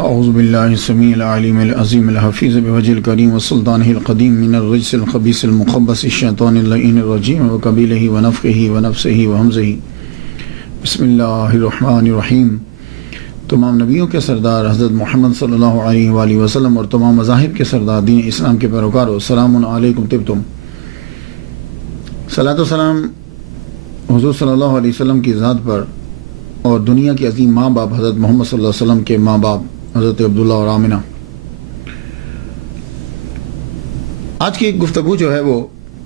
اعوذ باللہ السمیع العلیم العظیم الحفیظ بوجہ الکریم وسلطانہ القدیم من الرجس الخبیث المخبث الشیطان اللعین الرجیم وقبیلہ ونفخہ ونفسہ وہمزہ۔ بسم اللہ الرحمن الرحیم۔ تمام نبیوں کے سردار حضرت محمد صلی اللہ علیہ وآلہ وسلم اور تمام مذاہب کے سردار دین اسلام کے پیروکاروں، السلام علیکم طبتم۔ صلاۃ و سلام حضور صلی اللہ علیہ وسلم کی ذات پر اور دنیا کے عظیم ماں باپ حضرت محمد صلی اللہ علیہ وسلم کے ماں باپ حضرت عبداللہ اور آمنہ۔ آج کی گفتگو جو ہے وہ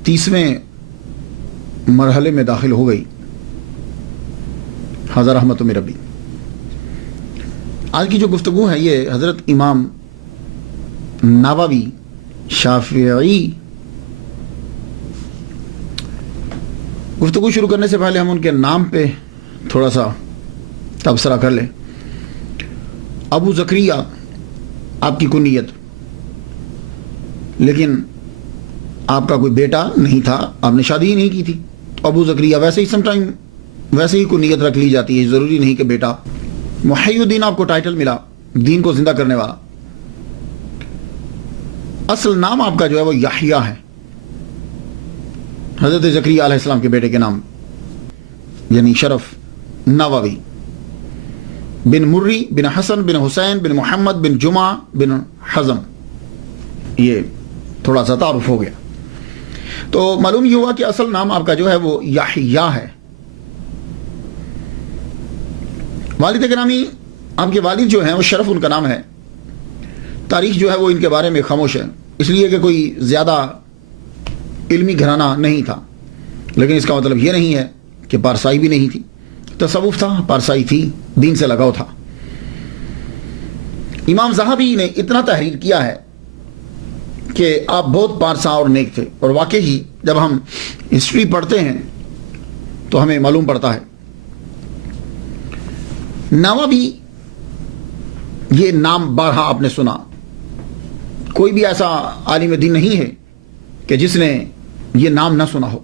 30ویں مرحلے میں داخل ہو گئی، حضرت رحمت من ربی۔ آج کی جو گفتگو ہے یہ حضرت امام نووی شافعی۔ گفتگو شروع کرنے سے پہلے ہم ان کے نام پہ تھوڑا سا تبصرہ کر لیں۔ ابو زکریا آپ کی کنیت، لیکن آپ کا کوئی بیٹا نہیں تھا، آپ نے شادی ہی نہیں کی تھی، تو ابو زکریا ویسے ہی سم ٹائم ویسے ہی کنیت رکھ لی جاتی ہے، ضروری نہیں کہ بیٹا۔ محی الدین آپ کو ٹائٹل ملا، دین کو زندہ کرنے والا۔ اصل نام آپ کا جو ہے وہ یحییٰ ہے، حضرت زکریا علیہ السلام کے بیٹے کے نام، یعنی شرف نووی بن مری بن حسن بن حسین بن محمد بن جمعہ بن حزم۔ یہ تھوڑا سا تعارف ہو گیا، تو معلوم یہ ہوا کہ اصل نام آپ کا جو ہے وہ یحییٰ ہے۔ والد گرامی، آپ کے والد جو ہیں وہ شرف ان کا نام ہے۔ تاریخ جو ہے وہ ان کے بارے میں خاموش ہے، اس لیے کہ کوئی زیادہ علمی گھرانہ نہیں تھا، لیکن اس کا مطلب یہ نہیں ہے کہ پارسائی بھی نہیں تھی۔ تصوف تھا، پارسائی تھی، دین سے لگاؤ تھا۔ امام ذہبی نے اتنا تحریر کیا ہے کہ آپ بہت پارسا اور نیک تھے، اور واقعی جب ہم ہسٹری پڑھتے ہیں تو ہمیں معلوم پڑتا ہے۔ نووی، یہ نام بارہا آپ نے سنا، کوئی بھی ایسا عالم دین نہیں ہے کہ جس نے یہ نام نہ سنا ہو۔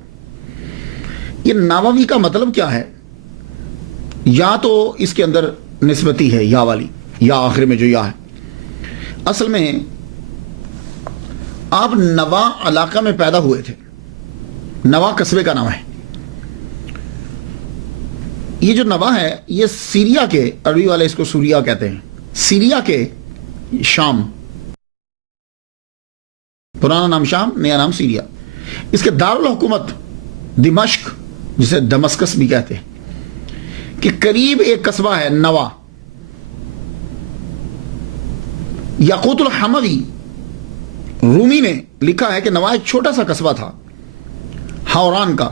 یہ نووی کا مطلب کیا ہے؟ یا تو اس کے اندر نسبتی ہے، یا والی، یا آخر میں جو یا ہے۔ اصل میں آپ نوا علاقہ میں پیدا ہوئے تھے، نوا قصبے کا نام ہے۔ یہ جو نوا ہے یہ سیریا کے، عربی والے اس کو سوریا کہتے ہیں، سیریا کے شام، پرانا نام شام، نیا نام سیریا۔ اس کے دارالحکومت دمشق، جسے دمسکس بھی کہتے ہیں، کہ قریب ایک قصبہ ہے نوا۔ یاقوت الحموی رومی نے لکھا ہے کہ نوا ایک چھوٹا سا قصبہ تھا ہاوران کا،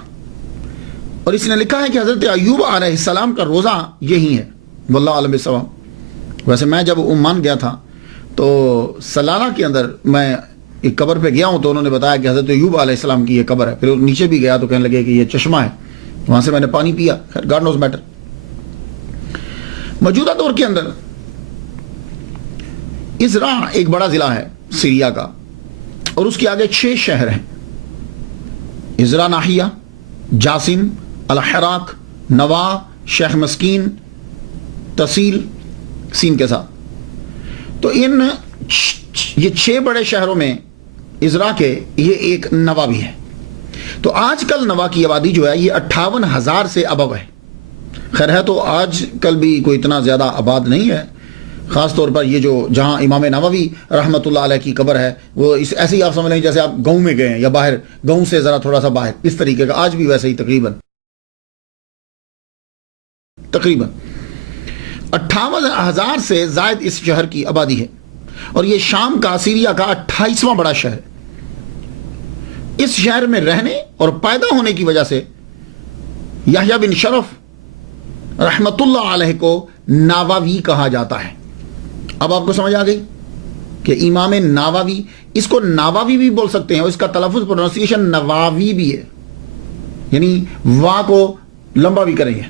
اور اس نے لکھا ہے کہ حضرت ایوب علیہ السلام کا روزہ یہی ہے، واللہ عالم بالصواب۔ ویسے میں جب عمان گیا تھا تو سلالہ کے اندر میں ایک قبر پہ گیا ہوں، تو انہوں نے بتایا کہ حضرت ایوب علیہ السلام کی یہ قبر ہے۔ پھر نیچے بھی گیا تو کہنے لگے کہ یہ چشمہ ہے، وہاں سے میں نے پانی پیا۔ خیر، گاڈ نوز میٹر۔ موجودہ دور کے اندر ازرا ایک بڑا ضلع ہے سیریا کا، اور اس کے آگے 6 شہر ہیں: ازرا ناحیہ، جاسم، الحراق، نوا، شیخ مسکین، تسیل، سین کے ساتھ۔ تو یہ 6 بڑے شہروں میں ازرا کے یہ ایک نوا بھی ہے۔ تو آج کل نوا کی آبادی جو ہے یہ 58,000 سے ابو ہے۔ خیر ہے تو آج کل بھی کوئی اتنا زیادہ آباد نہیں ہے، خاص طور پر یہ جو جہاں امام نووی رحمۃ اللہ علیہ کی قبر ہے، وہ ایسے ہی آپ سمجھ لیں جیسے آپ گاؤں میں گئے ہیں یا باہر، گاؤں سے ذرا تھوڑا سا باہر، اس طریقے کا آج بھی ویسے ہی تقریباً 58,000 سے زائد اس شہر کی آبادی ہے، اور یہ شام کا، سیریا کا 28واں بڑا شہر۔ اس شہر میں رہنے اور پیدا ہونے کی وجہ سے یحییٰ بن شرف رحمت اللہ علیہ کو نووی کہا جاتا ہے۔ اب آپ کو سمجھ آ گئی کہ امام نووی، اس کو نووی بھی بول سکتے ہیں، اور اس کا تلفظ پروننسیشن نواوی بھی ہے، یعنی وا کو لمبا بھی کریں گے،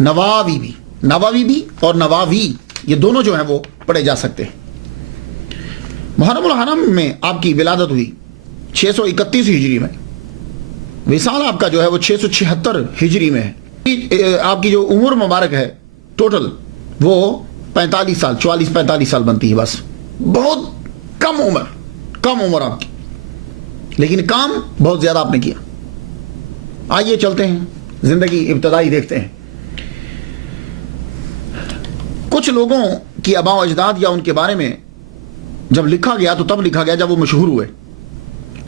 نواوی بھی اور نواوی، یہ دونوں جو ہیں وہ پڑھے جا سکتے ہیں۔ محرم الحرم میں آپ کی ولادت ہوئی 631 ہجری میں، وصال آپ کا جو ہے وہ 676 ہجری میں ہے۔ آپ کی جو عمر مبارک ہے ٹوٹل وہ 45 سال 44-45 سال بنتی ہے، بس بہت کم عمر آپ کی، لیکن کام بہت زیادہ آپ نے کیا۔ آئیے چلتے ہیں زندگی ابتدائی دیکھتے ہیں۔ کچھ لوگوں کی آباء و اجداد یا ان کے بارے میں جب لکھا گیا تو تب لکھا گیا جب وہ مشہور ہوئے،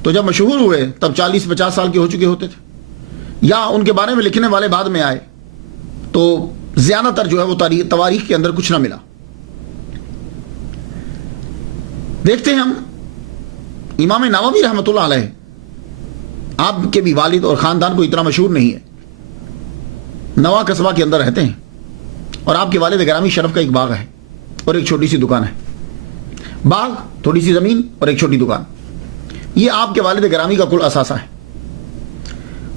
تو جب مشہور ہوئے تب 40-50 سال کے ہو چکے ہوتے تھے، یا ان کے بارے میں لکھنے والے بعد میں آئے تو زیادہ تر جو ہے وہ تواریخ کے اندر کچھ نہ ملا۔ دیکھتے ہیں ہم امام نووی رحمۃ اللہ علیہ، آپ کے بھی والد اور خاندان کو اتنا مشہور نہیں ہے، نوا قصبہ کے اندر رہتے ہیں، اور آپ کے والد گرامی شرف کا ایک باغ ہے اور ایک چھوٹی سی دکان ہے، باغ، تھوڑی سی زمین اور ایک چھوٹی دکان، یہ آپ کے والد گرامی کا کل اثاثہ ہے۔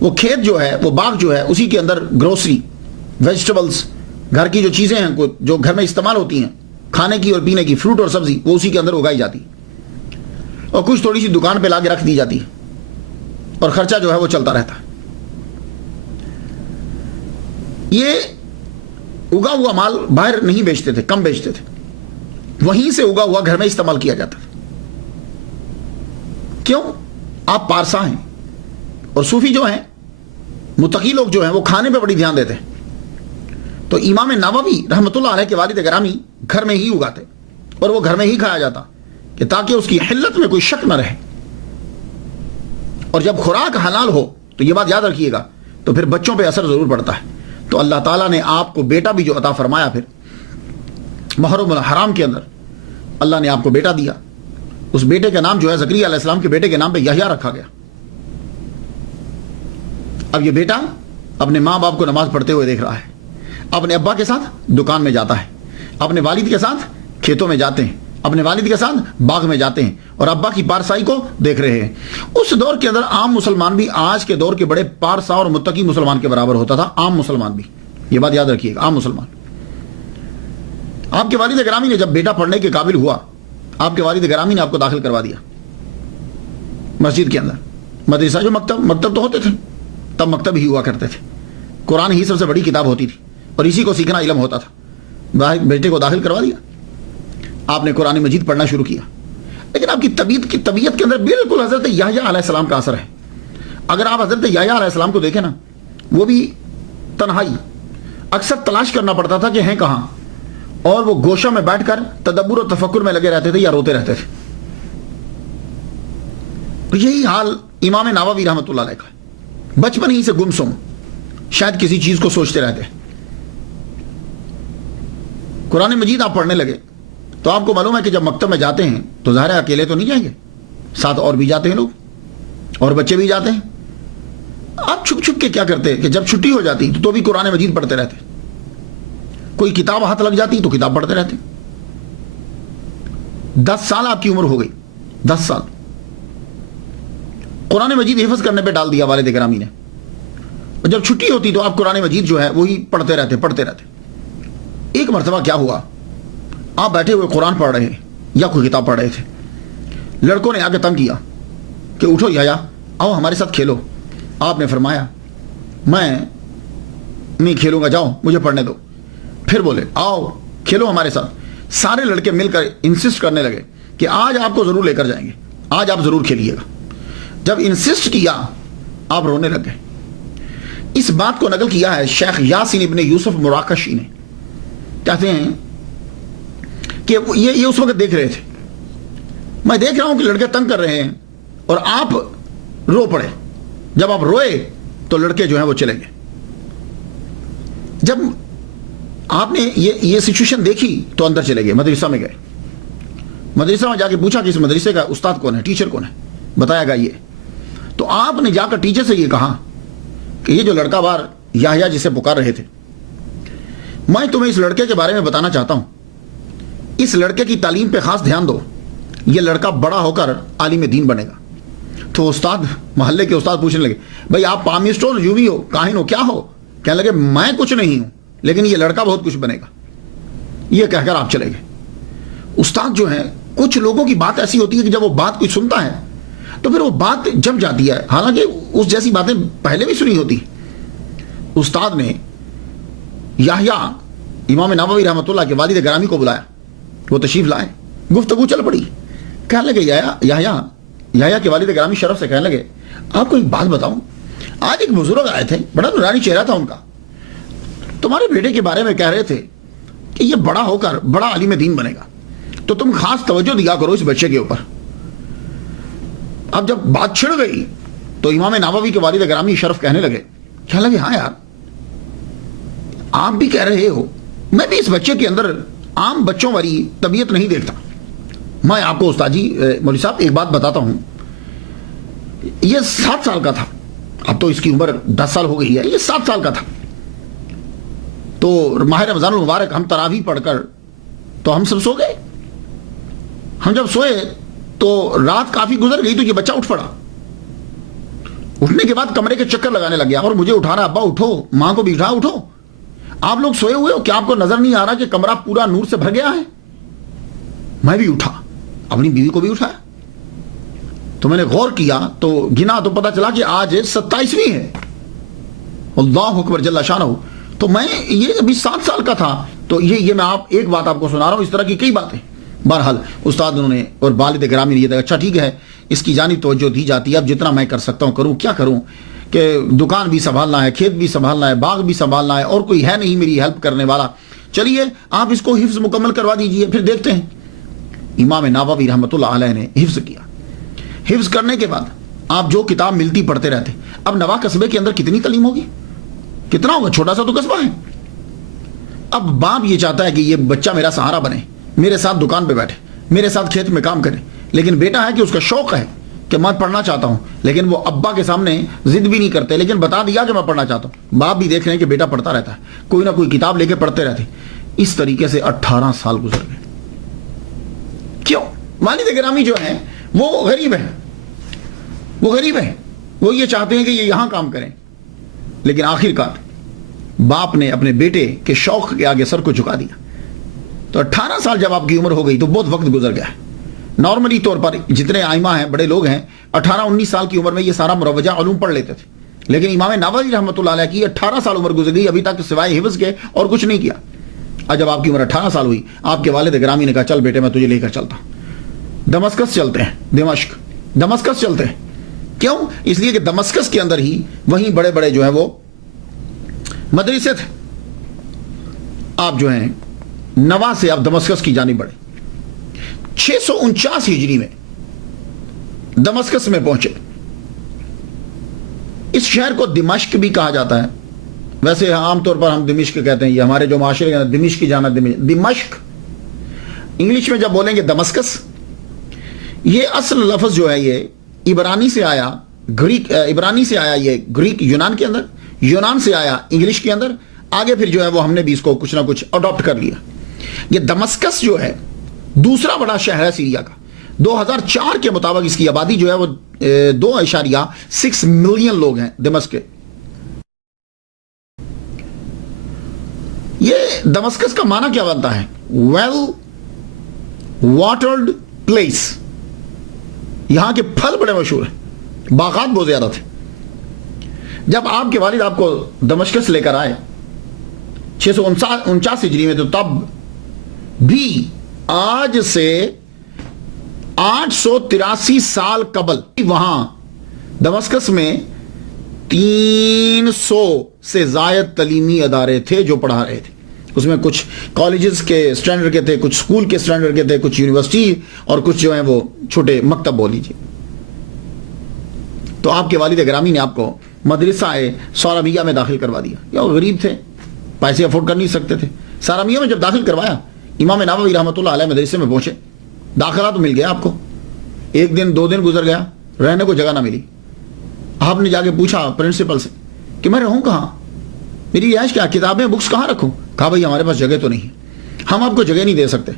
وہ کھیت جو ہے، وہ باغ جو ہے، اسی کے اندر گروسری، ویجیٹیبلز، گھر کی جو چیزیں ہیں جو گھر میں استعمال ہوتی ہیں، کھانے کی اور پینے کی، فروٹ اور سبزی، وہ اسی کے اندر اگائی جاتی ہے، اور کچھ تھوڑی سی دکان پہ لا کے رکھ دی جاتی ہے، اور خرچہ جو ہے وہ چلتا رہتا ہے۔ یہ اگا ہوا مال باہر نہیں بیچتے تھے، کم بیچتے تھے، وہیں سے اگا ہوا گھر میں استعمال کیا جاتا تھا۔ کیوں؟ آپ پارسا ہیں، اور صوفی جو ہیں، متقی لوگ جو ہیں، وہ کھانے پہ بڑی دھیان دیتے ہیں، تو امام نووی رحمۃ اللہ علیہ کے والد گرامی گھر میں ہی اگاتے اور وہ گھر میں ہی کھایا جاتا، کہ تاکہ اس کی حلت میں کوئی شک نہ رہے، اور جب خوراک حلال ہو تو یہ بات یاد رکھیے گا تو پھر بچوں پہ اثر ضرور پڑتا ہے۔ تو اللہ تعالیٰ نے آپ کو بیٹا بھی جو عطا فرمایا، پھر محرم الحرام کے اندر اللہ نے آپ کو بیٹا دیا، اس بیٹے کا نام جو ہے زکریا علیہ السلام کے بیٹے کے نام پہ یحییٰ رکھا گیا۔ اب یہ بیٹا اپنے ماں باپ کو نماز پڑھتے ہوئے دیکھ رہا ہے، اپنے ابا کے ساتھ دکان میں جاتا ہے، اپنے والد کے ساتھ کھیتوں میں جاتے ہیں، اپنے والد کے ساتھ باغ میں جاتے ہیں، اور ابا کی پارسائی کو دیکھ رہے ہیں۔ اس دور کے اندر عام مسلمان بھی آج کے دور کے بڑے پارسا اور متقی مسلمان کے برابر ہوتا تھا، عام مسلمان بھی، یہ بات یاد رکھیے گا، عام مسلمان۔ آپ کے والد گرامی نے جب بیٹا پڑھنے کے قابل ہوا، آپ کے والد گرامی نے آپ کو داخل کروا دیا مسجد کے اندر، مدرسہ جو مکتب تو ہوتے تھے، تب مکتب ہی ہوا کرتے تھے، قرآن ہی سب سے بڑی کتاب ہوتی تھی، اور اسی کو سیکھنا علم ہوتا تھا۔ بیٹے کو داخل کروا دیا، آپ نے قرآن مجید پڑھنا شروع کیا، لیکن آپ کی طبیعت کے اندر بالکل حضرت یحییٰ علیہ السلام کا اثر ہے۔ اگر آپ حضرت یحییٰ علیہ السلام کو دیکھیں نا، وہ بھی تنہائی، اکثر تلاش کرنا پڑتا تھا کہ ہیں کہاں، اور وہ گوشہ میں بیٹھ کر تدبر و تفکر میں لگے رہتے تھے یا روتے رہتے تھے۔ یہی حال امام نووی رحمۃ اللہ علیہ کا، بچپن ہی سے گمسم، شاید کسی چیز کو سوچتے رہتے۔ قرآن مجید آپ پڑھنے لگے تو آپ کو معلوم ہے کہ جب مکتب میں جاتے ہیں تو ظاہر ہے اکیلے تو نہیں جائیں گے، ساتھ اور بھی جاتے ہیں لوگ، اور بچے بھی جاتے ہیں۔ آپ چھپ چھپ کے کیا کرتے کہ جب چھٹی ہو جاتی تو بھی قرآن مجید پڑھتے رہتے، کوئی کتاب ہاتھ لگ جاتی تو کتاب پڑھتے رہتے۔ 10 سال آپ کی عمر ہو گئی، 10 سال قرآن مجید حفظ کرنے پہ ڈال دیا والد گرامی نے، اور جب چھٹی ہوتی تو آپ قرآن مجید جو ہے وہی پڑھتے رہتے۔ ایک مرتبہ کیا ہوا، آپ بیٹھے ہوئے قرآن پڑھ رہے ہیں یا کوئی کتاب پڑھ رہے تھے، لڑکوں نے آگے تنگ کیا کہ اٹھو یحییٰ، آؤ ہمارے ساتھ کھیلو۔ آپ نے فرمایا میں نہیں کھیلوں گا، جاؤ مجھے پڑھنے دو۔ پھر بولے آؤ کھیلو ہمارے ساتھ۔ سارے لڑکے مل کر انسسٹ کرنے لگے کہ آج آپ کو ضرور لے کر جائیں گے، آج آپ ضرور کھیلیے گا۔ جب انسسٹ کیا آپ رونے لگ گئے۔ اس بات کو نقل کیا ہے شیخ یاسین ابن یوسف مراکشی نے، کہتے ہیں کہ یہ اس وقت دیکھ رہے تھے، میں دیکھ رہا ہوں کہ لڑکے تنگ کر رہے ہیں اور آپ رو پڑے۔ جب آپ روئے تو لڑکے جو ہیں وہ چلے گئے۔ جب آپ نے یہ سچویشن دیکھی تو اندر چلے گئے، مدرسہ میں گئے، مدرسہ میں جا کے پوچھا کہ اس مدرسے کا استاد کون ہے، ٹیچر کون ہے، بتایا گا یہ۔ تو آپ نے جا کر ٹیچر سے یہ کہا کہ یہ جو لڑکا بار یحییٰ جسے پکار رہے تھے، میں تمہیں اس لڑکے کے بارے میں بتانا چاہتا ہوں، اس لڑکے کی تعلیم پہ خاص دھیان دو، یہ لڑکا بڑا ہو کر عالم دین بنے گا۔ تو استاد، محلے کے استاد پوچھنے لگے بھائی آپ پامسٹ ہو، یووی ہو، کاہن ہو، کیا ہو؟ کہنے لگے میں کچھ نہیں ہوں، لیکن یہ لڑکا بہت کچھ بنے گا۔ یہ کہہ کر آپ چلے گئے۔ استاد جو ہیں، کچھ لوگوں کی بات ایسی ہوتی ہے کہ جب وہ بات کوئی سنتا ہے تو پھر وہ بات جم جاتی ہے، حالانکہ اس جیسی باتیں پہلے بھی سنی ہوتی۔ استاد نے یحییٰ امام نووی رحمۃ اللہ کے والد گرامی کو بلایا، وہ تشریف لائے، گفتگو چل پڑی. کہنے لگے یحییٰ کے والد گرامی شرف سے کہنے لگے آپ کو ایک بات بتاؤں، آج ایک بزرگ آئے تھے، بڑا نورانی چہرہ تھا ان کا، تمہارے بیٹے کے بارے میں کہہ رہے تھے کہ یہ بڑا ہو کر بڑا عالم دین بنے گا، تو تم خاص توجہ دیا کرو اس بچے کے اوپر. اب جب بات چھڑ گئی تو امام نووی کے والد گرامی شرف کہنے لگے ہاں یار آپ بھی کہہ رہے ہو، میں بھی اس بچے کے اندر عام بچوں والی طبیعت نہیں دیکھتا. میں آپ کو استاد جی مولوی صاحب ایک بات بتاتا ہوں، یہ 7 سال کا تھا، اب تو اس کی عمر 10 سال ہو گئی ہے، یہ 7 سال کا تھا. تو ماہ رمضان المبارک ہم تراویح پڑھ کر تو ہم سب سو گئے. ہم جب سوئے تو رات کافی گزر گئی تو یہ بچہ اٹھ پڑا. اٹھنے کے بعد کمرے کے چکر لگانے لگ گیا اور مجھے اٹھانا، ابا اٹھو، ماں کو بھی اٹھو، آپ لوگ سوئے ہوئے ہو، کیا آپ کو نظر نہیں آ رہا کہ کمرہ پورا نور سے بھر گیا ہے؟ میں بھی اٹھا، اپنی بیوی کو بھی اٹھایا، تو میں نے غور کیا تو گنا تو پتا چلا کہ آج 27ویں ہے. اللہ اکبر جل شانہ. تو میں یہ ابھی 7 سال کا تھا. تو یہ میں ایک بات آپ کو سنا رہا ہوں، اس طرح کی کئی باتیں. بہرحال استاد انہوں نے اور والد گرامی نے یہ اچھا ٹھیک ہے اس کی جانب توجہ دی جاتی ہے، اب جتنا میں کر سکتا ہوں کروں. کیا کروں کہ دکان بھی سنبھالنا ہے، کھیت بھی سنبھالنا ہے، باغ بھی سنبھالنا ہے، اور کوئی ہے نہیں میری ہیلپ کرنے والا. چلیے آپ اس کو حفظ مکمل کروا دیجئے، پھر دیکھتے ہیں. امام نووی رحمۃ اللہ علیہ نے حفظ کیا. حفظ کرنے کے بعد آپ جو کتاب ملتی پڑھتے رہتے. اب نواں قصبے کے اندر کتنی تعلیم ہوگی، کتنا ہوگا، چھوٹا سا تو قصبہ ہے. اب باپ یہ چاہتا ہے کہ یہ بچہ میرا سہارا بنے، میرے ساتھ دکان پہ بیٹھے، میرے ساتھ کھیت میں کام کرے. لیکن بیٹا ہے کہ اس کا شوق ہے کہ میں پڑھنا چاہتا ہوں، لیکن وہ ابا کے سامنے ضد بھی نہیں کرتے، لیکن بتا دیا کہ میں پڑھنا چاہتا ہوں. باپ بھی دیکھ رہے ہیں کہ بیٹا پڑھتا رہتا ہے، کوئی نہ کوئی کتاب لے کے پڑھتے رہتے. اس طریقے سے 18 سال گزر گئے. کیوں؟ والد گرامی جو ہیں وہ غریب ہیں، وہ یہ چاہتے ہیں کہ یہ یہاں کام کریں. لیکن آخر کار باپ نے اپنے بیٹے کے شوق کے آگے سر کو جھکا دیا. تو 18 سال جب آپ کی عمر ہو گئی تو بہت وقت گزر گیا ہے. نارملی طور پر جتنے آئمہ ہیں، بڑے لوگ ہیں، 18-19 سال کی عمر میں یہ سارا مروجہ علوم پڑھ لیتے تھے. لیکن امام نووی رحمۃ اللہ علیہ کی 18 سال عمر گزر گئی، ابھی تک سوائے حفظ کے اور کچھ نہیں کیا. اور جب آپ کی عمر 18 سال ہوئی، آپ کے والد گرامی نے کہا چل بیٹے میں تجھے لے کر چلتا ہوں، دمشق چلتے ہیں. دمشق چلتے ہیں. کیوں؟ اس لیے کہ دمشق کے اندر ہی وہیں بڑے بڑے جو ہیں وہ مدرسے تھے. آپ جو ہیں نوا سے آپ دمشق کی جانب بڑھے. 649 ہجری میں دمشق میں پہنچے. اس شہر کو دمشق بھی کہا جاتا ہے، ویسے عام طور پر ہم دمشق کہتے ہیں، یہ ہمارے جو معاشرے کے دمشق کی جانا دمشق. انگلش میں جب بولیں گے دمسکس، یہ اصل لفظ جو ہے یہ عبرانی سے آیا، عبرانی سے آیا، یہ گریک یونان کے اندر، یونان سے آیا انگلش کے اندر، آگے پھر جو ہے وہ ہم نے بھی اس کو کچھ نہ کچھ اڈاپٹ کر لیا. یہ دمسکس جو ہے دوسرا بڑا شہر ہے سیریا کا. 2004 کے مطابق اس کی آبادی جو ہے وہ 2.6 ملین لوگ ہیں دمشق کے. یہ دمسکس کا معنی کیا بنتا ہے؟ Well watered place. یہاں کے پھل بڑے مشہور ہیں، باغات بہت زیادہ تھے. جب آپ کے والد آپ کو دمشق سے لے کر آئے 649 ہجری میں، تو تب بھی آج سے 883 سال قبل وہاں دمشق میں 300 سے زائد تعلیمی ادارے تھے جو پڑھا رہے تھے. اس میں کچھ کالجز کے اسٹینڈرڈ کے تھے، کچھ اسکول کے اسٹینڈرڈ کے تھے، کچھ یونیورسٹی، اور کچھ جو ہیں وہ چھوٹے مکتب بول لیجیے. تو آپ کے والد گرامی نے آپ کو مدرسہ سارمیہ میں داخل کروا دیا. یا وہ غریب تھے، پیسے افورڈ کر نہیں سکتے تھے. سارمیہ میں جب داخل کروایا، امام نووی رحمۃ اللہ علیہ مدرسے میں پہنچے. داخلہ تو مل گیا آپ کو، 1 دن 2 دن گزر گیا، رہنے کو جگہ نہ ملی. آپ نے جا کے پوچھا پرنسپل سے کہ میں رہوں کہاں، میری رہائش کیا، کتابیں بکس کہاں رکھوں؟ کہا بھائی ہمارے پاس جگہ تو نہیں، ہم آپ کو جگہ نہیں دے سکتے.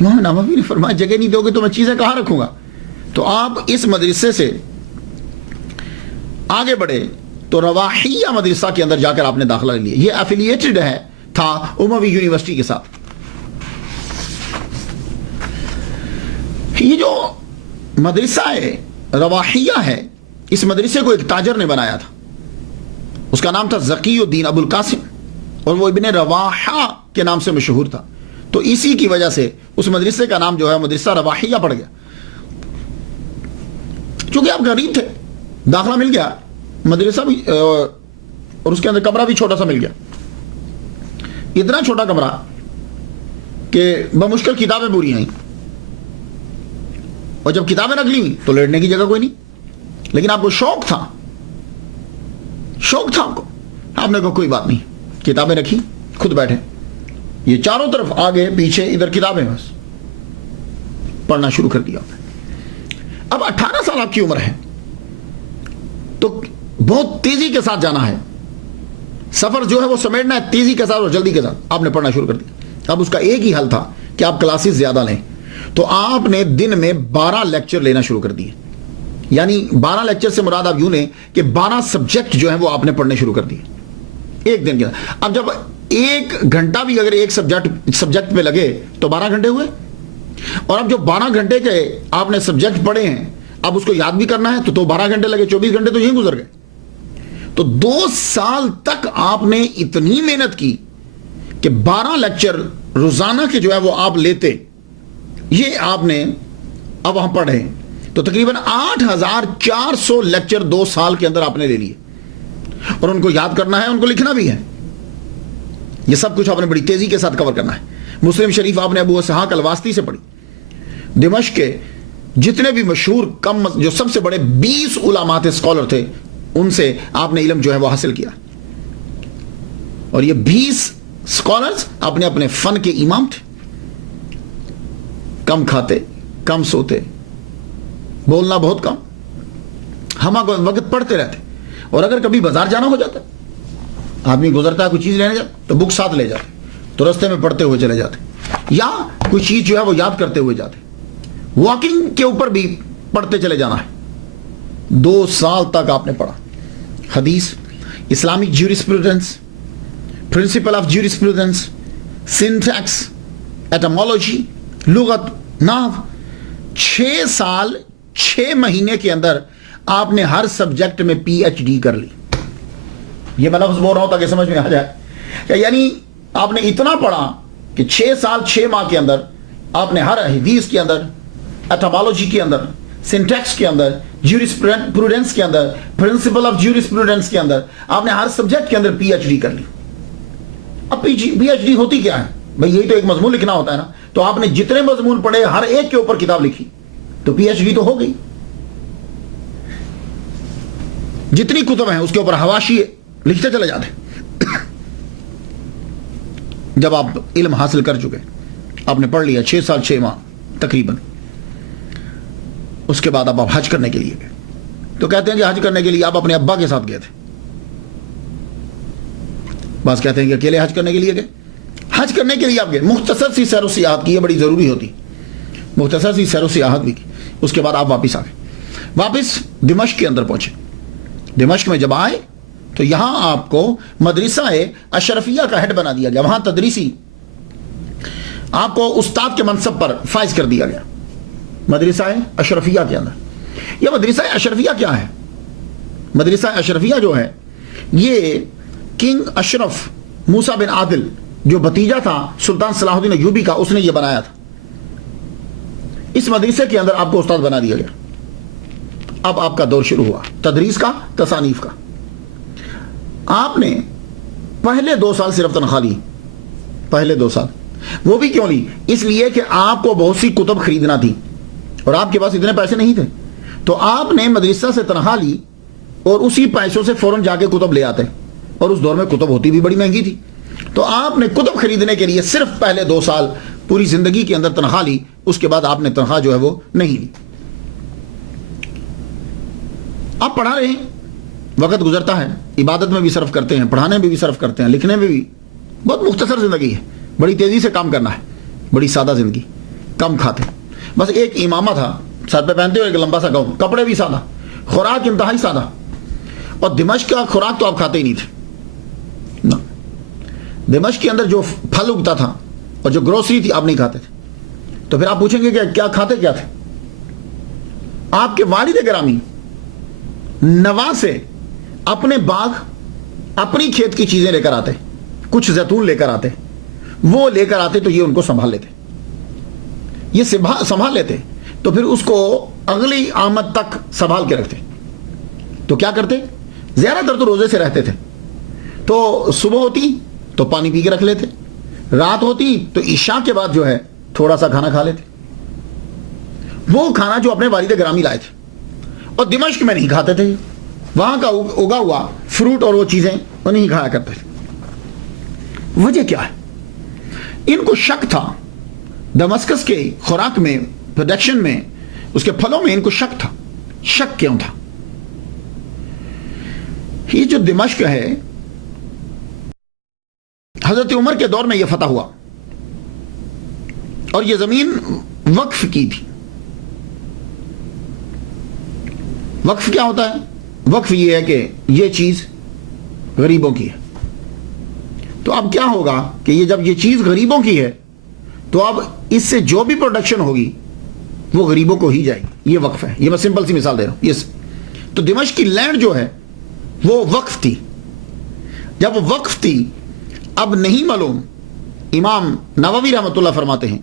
امام نووی نے فرمایا جگہ نہیں دو گے تو میں چیزیں کہاں رکھوں گا؟ تو آپ اس مدرسے سے آگے بڑھے تو رواحیہ مدرسہ کے اندر جا کر آپ نے داخلہ لے لیا. یہ ایفیلیٹڈ تھا اموی یونیورسٹی کے ساتھ. یہ جو مدرسہ رواحیہ ہے، اس مدرسے کو ایک تاجر نے بنایا تھا. اس کا نام تھا ذکی الدین ابو القاسم، اور وہ ابن رواحہ کے نام سے مشہور تھا، تو اسی کی وجہ سے اس مدرسے کا نام جو ہے مدرسہ رواحیہ پڑ گیا. چونکہ آپ غریب تھے، داخلہ مل گیا، مدرسہ بھی اور اس کے اندر کمرہ بھی چھوٹا سا مل گیا، اتنا چھوٹا کمرہ کہ بمشکل کتابیں پوری آئیں، اور جب کتابیں رکھ لی ہوئی تو لیٹنے کی جگہ کوئی نہیں. لیکن آپ کو شوق تھا آپ نے کہا کوئی بات نہیں، کتابیں رکھی، خود بیٹھے، یہ چاروں طرف آگے پیچھے ادھر کتابیں، بس پڑھنا شروع کر دیا. اب 18 سال آپ کی عمر ہے تو بہت تیزی کے ساتھ جانا ہے، سفر جو ہے وہ سمیٹنا ہے تیزی کے ساتھ اور جلدی کے ساتھ. آپ نے پڑھنا شروع کر دیا. اب اس کا ایک ہی حل تھا کہ آپ کلاسز زیادہ لیں، تو آپ نے دن میں 12 لیکچر لینا شروع کر دیے. یعنی 12 لیکچر سے مراد آپ یوں لیں کہ 12 سبجیکٹ جو ہیں وہ آپ نے پڑھنے شروع کر دیے ایک دن کے اندر. اب جب 1 گھنٹہ بھی اگر ایک سبجیکٹ پہ لگے تو 12 گھنٹے ہوئے، اور اب جو 12 گھنٹے کے آپ نے سبجیکٹ پڑھے ہیں اب اس کو یاد بھی کرنا ہے تو 12 گھنٹے لگے، 24 گھنٹے تو یہیں گزر گئے. تو 2 سال تک آپ نے اتنی محنت کی کہ 12 لیکچر روزانہ کے جو ہے وہ آپ لیتے. یہ آپ نے اب وہاں پڑھے تو تقریباً 8400 لیکچر 2 سال کے اندر آپ نے لے لیے، اور ان کو یاد کرنا ہے، ان کو لکھنا بھی ہے. یہ سب کچھ آپ نے بڑی تیزی کے ساتھ کور کرنا ہے. مسلم شریف آپ نے ابو اسحاق الواسطی سے پڑھی. دمشق کے جتنے بھی مشہور جو سب سے بڑے 20 علماء تھے، اسکالر تھے، ان سے آپ نے علم جو ہے وہ حاصل کیا. اور یہ 20 اسکالرز اپنے اپنے فن کے امام تھے. کم کھاتے، کم سوتے، بولنا بہت کم، ہم وقت پڑھتے رہتے. اور اگر کبھی بازار جانا ہو جاتا، آدمی گزرتا ہے کوئی چیز لینے جاتا تو بک ساتھ لے جاتے، تو رستے میں پڑھتے ہوئے چلے جاتے، یا کوئی چیز جو ہے وہ یاد کرتے ہوئے جاتے. واکنگ کے اوپر بھی پڑھتے چلے جانا ہے. 2 سال تک آپ نے پڑھا. حدیث، Islamic jurisprudence, principle of jurisprudence, syntax, ایٹمالوجی، لغت، نحو. 6 سال 6 مہینے کے اندر آپ نے ہر سبجیکٹ میں PhD کر لی. یہ میں لفظ بول رہا ہوں تاکہ سمجھ میں آ جائے کہ یعنی آپ نے اتنا پڑھا کہ 6 سال 6 ماہ کے اندر آپ نے ہر حدیث کے اندر، ایٹمالوجی کے اندر، سنٹیکس کے اندر، جیورسپروڈنس کے اندر، پرنسپل آف جیورسپروڈنس کے اندر آپ نے ہر سبجیکٹ کے اندر PhD کر لی. اب PhD ہوتی کیا ہے بھئی؟ یہی تو ایک مضمون لکھنا ہوتا ہے نا. تو آپ نے جتنے مضمون پڑھے ہر ایک کے اوپر کتاب لکھی تو PhD تو ہو گئی. جتنی کتب ہیں اس کے اوپر حواشی لکھتے چلے جاتے. جب آپ علم حاصل کر چکے، آپ نے پڑھ لیا 6 سال 6 ماہ تقریباً، اس کے بعد آپ حج کرنے کے لیے گئے. تو کہتے ہیں کہ حج کرنے کے لیے آپ اپنے ابا کے ساتھ گئے تھے، بعض کہتے ہیں کہ اکیلے حج کرنے کے لیے گئے. حج کرنے کے لیے آپ گئے، مختصر سی سیر و سیاحت کی، یہ بڑی ضروری ہوتی، مختصر سی سیر و سیاحت بھی کی. اس کے بعد آپ واپس آ گئے، واپس دمشق کے اندر پہنچے. دمشق میں جب آئے تو یہاں آپ کو مدرسہ اشرفیہ کا ہیڈ بنا دیا گیا. وہاں تدریسی آپ کو استاد کے منصب پر فائز کر دیا گیا مدرسہ اشرفیہ کے اندر. یہ مدرسہ اشرفیہ کیا ہے؟ مدرسہ اشرفیہ جو ہے یہ کنگ اشرف موسیٰ بن عادل جو بھتیجا تھا سلطان صلاح الدین ایوبی کا، اس نے یہ بنایا تھا. اس مدرسے کے اندر آپ کو استاد بنا دیا گیا. اب آپ کا دور شروع ہوا تدریس کا، تصانیف کا. آپ نے پہلے 2 سال صرف تنخواہ لی، پہلے 2 سال. وہ بھی کیوں لی؟ اس لیے کہ آپ کو بہت سی کتب خریدنا تھی اور آپ کے پاس اتنے پیسے نہیں تھے. تو آپ نے مدرسہ سے تنخواہ لی اور اسی پیسوں سے فوراً جا کے کتب لے آتے، اور اس دور میں کتب ہوتی بھی بڑی مہنگی تھی. تو آپ نے کتب خریدنے کے لیے صرف پہلے 2 سال پوری زندگی کے اندر تنخواہ لی. اس کے بعد آپ نے تنخواہ جو ہے وہ نہیں لی. آپ پڑھا رہے ہیں، وقت گزرتا ہے، عبادت میں بھی صرف کرتے ہیں، پڑھانے میں بھی صرف کرتے ہیں، لکھنے میں بھی. بہت مختصر زندگی ہے، بڑی تیزی سے کام کرنا ہے، بڑی سادہ زندگی، کم کھاتے. بس ایک امامہ تھا، سر پہ پہنتے ہوئے ایک لمبا سا گاؤن، کپڑے بھی سادہ، خوراک انتہائی سادہ. اور دمشق کا خوراک تو آپ کھاتے ہی نہیں تھے نا. دمشق کے اندر جو پھل اگتا تھا اور جو گروسری تھی آپ نہیں کھاتے تھے. تو پھر آپ پوچھیں گے کہ کیا کھاتے کیا تھے؟ آپ کے والد گرامی نوا سے اپنے باغ، اپنی کھیت کی چیزیں لے کر آتے، کچھ زیتون لے کر آتے، وہ لے کر آتے تو یہ ان کو سنبھال لیتے، یہ سنبھال لیتے تو پھر اس کو اگلی آمد تک سنبھال کے رکھتے. تو کیا کرتے؟ زیادہ تر تو روزے سے رہتے تھے، تو صبح ہوتی تو پانی پی کے رکھ لیتے، رات ہوتی تو عشاء کے بعد جو ہے تھوڑا سا کھانا کھا لیتے، وہ کھانا جو اپنے والد گرامی لائے تھے. اور دمشق میں نہیں کھاتے تھے، وہاں کا اگا ہوا فروٹ اور وہ چیزیں وہ نہیں کھایا کرتے تھے. وجہ کیا ہے؟ ان کو شک تھا دمسکس کے خوراک میں، پروڈکشن میں، اس کے پھلوں میں ان کو شک تھا. شک کیوں تھا؟ یہ جو دمشق ہے حضرت عمر کے دور میں یہ فتح ہوا اور یہ زمین وقف کی تھی. وقف کیا ہوتا ہے؟ وقف یہ ہے کہ یہ چیز غریبوں کی ہے. تو اب کیا ہوگا کہ یہ جب یہ چیز غریبوں کی ہے تو اب اس سے جو بھی پروڈکشن ہوگی وہ غریبوں کو ہی جائے گی. یہ وقف ہے. یہ میں سمپل سی مثال دے رہا ہوں. یس. تو دمشق کی لینڈ جو ہے وہ وقف تھی. جب وہ وقف تھی اب نہیں معلوم، امام نووی رحمۃ اللہ فرماتے ہیں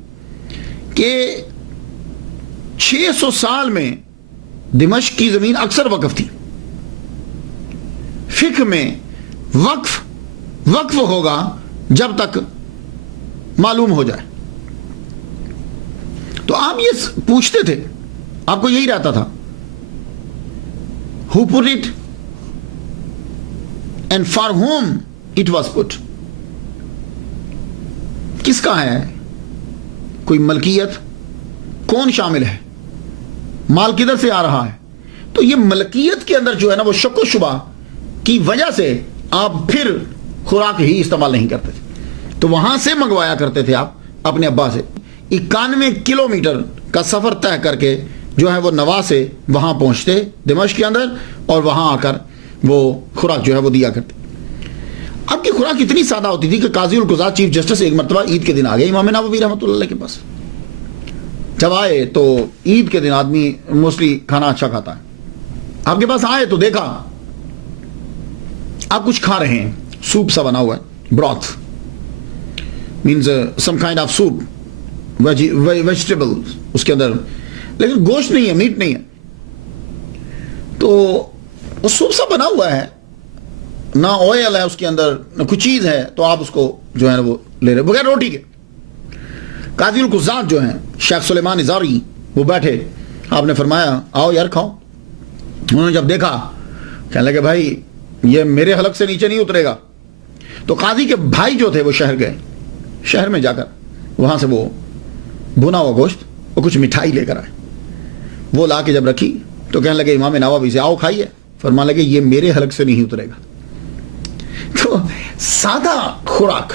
کہ 600 سال میں دمشق کی زمین اکثر وقف تھی. فقہ میں وقف ہوگا جب تک معلوم ہو جائے. تو آپ یہ پوچھتے تھے، آپ کو یہی رہتا تھا who put it and for whom it was put. کس کا ہے؟ کوئی ملکیت کون شامل ہے؟ مال کدھر سے آ رہا ہے؟ تو یہ ملکیت کے اندر جو ہے نا وہ شک و شبہ کی وجہ سے آپ پھر خوراک ہی استعمال نہیں کرتے تھے. تو وہاں سے منگوایا کرتے تھے آپ اپنے ابا سے. 91 کلومیٹر کا سفر طے کر کے جو ہے وہ نوا سے وہاں پہنچتے دمشق کے اندر اور وہاں آ کر وہ خوراک جو ہے وہ دیا کرتے. اب کی خوراک اتنی سادہ ہوتی تھی کہ قاضی القضات چیف جسٹس ایک مرتبہ عید کے دن آ گئے امام نووی رحمۃ اللہ کے پاس. جب آئے تو عید کے دن آدمی موسٹلی کھانا اچھا کھاتا ہے. آپ کے پاس آئے تو دیکھا آپ کچھ کھا رہے ہیں، سوپ سا بنا ہوا ہے، broth means some kind of soup, vegetable اس کے اندر، لیکن گوشت نہیں ہے، میٹ نہیں ہے. تو وہ سوپ سا بنا ہوا ہے، نہ آئل ہے اس کے اندر، نہ کچھ چیز ہے، تو آپ اس کو جو ہے وہ لے رہے بغیر روٹی کے. قاضی القضات جو ہیں شیخ سلیمان ازاری وہ بیٹھے، آپ نے فرمایا آؤ یار کھاؤ. انہوں نے جب دیکھا کہنے لگے بھائی یہ میرے حلق سے نیچے نہیں اترے گا. تو قاضی کے بھائی جو تھے وہ شہر گئے، شہر میں جا کر وہاں سے وہ بھنا ہوا گوشت اور کچھ مٹھائی لے کر آئے. وہ لا کے جب رکھی تو کہنے لگے امام نووی سے آؤ کھائیے. فرمانے لگے یہ میرے حلق سے نہیں اترے گا. تو سادہ خوراک،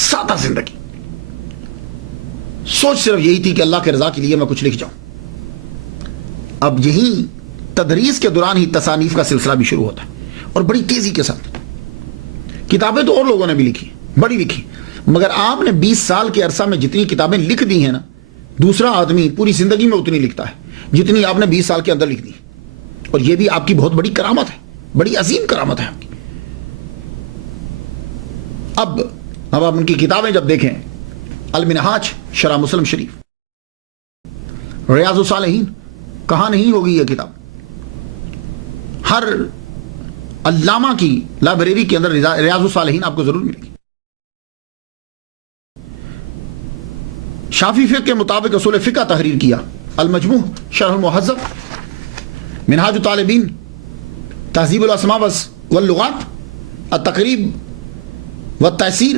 سادہ زندگی، سوچ صرف یہی تھی کہ اللہ کے رضا کے لیے میں کچھ لکھ جاؤں. اب یہی تدریس کے دوران ہی تصانیف کا سلسلہ بھی شروع ہوتا ہے اور بڑی تیزی کے ساتھ. کتابیں تو اور لوگوں نے بھی لکھی، بڑی لکھی، مگر آپ نے 20 سال کے عرصہ میں جتنی کتابیں لکھ دی ہیں نا، دوسرا آدمی پوری زندگی میں اتنی لکھتا ہے جتنی آپ نے 20 سال کے اندر لکھ دی. اور یہ بھی آپ کی بہت بڑی کرامت ہے، بڑی عظیم کرامت ہے آپ کی. اب آپ ان کی کتابیں جب دیکھیں، المنہاج شرح مسلم شریف، ریاض الصالحین، کہاں نہیں ہوگی یہ کتاب؟ ہر علامہ کی لائبریری کے اندر ریاض الصالحین آپ کو ضرور ملے گی. شافعی فقہ کے مطابق اصول فقہ تحریر کیا، المجموع شرح المہذب، منہاج الطالبین، تہذیب الاسماء واللغات، التقریب والتأثیر